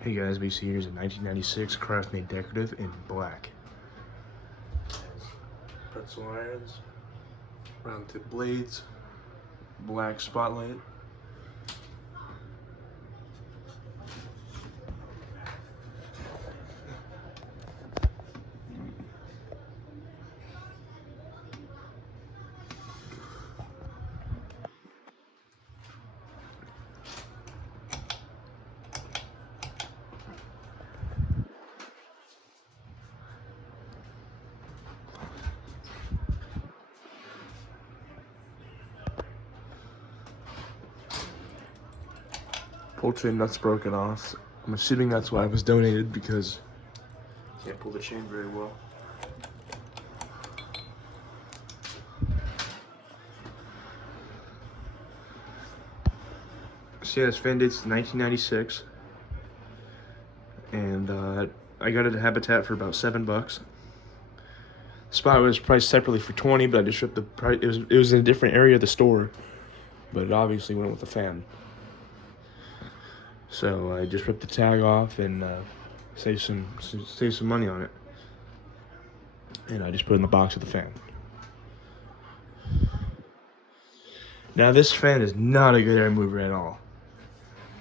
Hey guys, we see here's a 1996 Craftmade Decorative in black. It has pretzel irons, round tip blades, black spotlight. Pull chain nuts broken off. I'm assuming that's why it was donated, because can't pull the chain very well. So yeah, this fan dates 1996, and I got it at Habitat for about $7. Spot was priced separately for 20, but I just ripped the price. It was in a different area of the store, but it obviously went with the fan. So I just ripped the tag off and saved some money on it, and I just put it in the box with the fan. Now this fan is not a good air mover at all.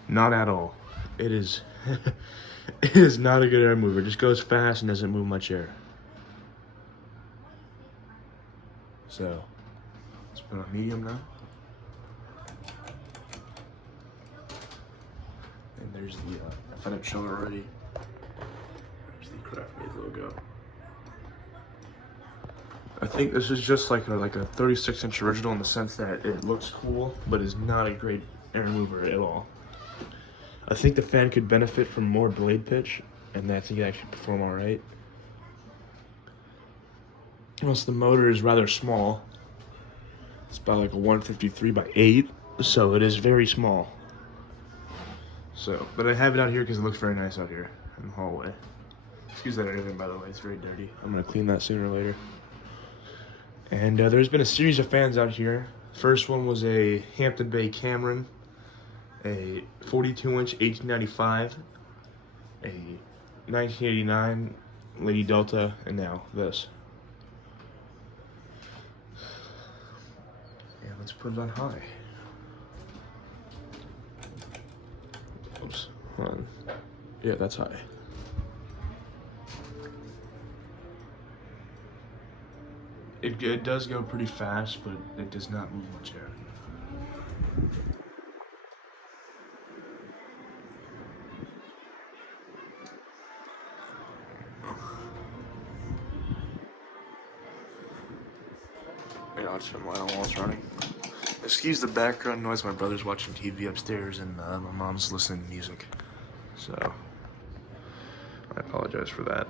Not at all. It is. It is not a good air mover. It just goes fast and doesn't move much air. So let's put it on medium now. And there's the, I thought I'd shown it already. There's the Craftmade logo. I think this is just like a 36-inch original in the sense that it looks cool, but is not a great air mover at all. I think the fan could benefit from more blade pitch, and I think it actually perform all right. Plus the motor is rather small. It's about like a 153 by 8, so it is very small. So, but I have it out here because it looks very nice out here in the hallway. Excuse that everything, by the way, it's very dirty. I'm gonna clean that sooner or later. And there's been a series of fans out here. First one was a Hampton Bay Cameron, a 42-inch 1895, a 1989 Lady Delta, and now this. Yeah, let's put it on high. Oops, hold on. Yeah, that's high. It does go pretty fast, but it does not move much air. I'll just turn the light on while it's running. Excuse the background noise. My brother's watching TV upstairs, and my mom's listening to music. So I apologize for that.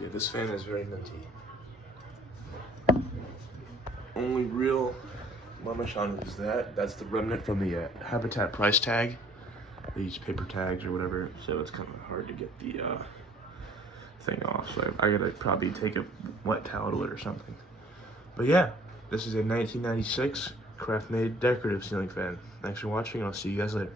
Yeah, this fan is very minty. Only real blemish on it is that's the remnant from the Habitat price tag. They use paper tags or whatever, so it's kind of hard to get the thing off. So I gotta probably take a wet towel to it or something. But yeah, this is a 1996 Craftmade decorative ceiling fan. Thanks for watching, and I'll see you guys later.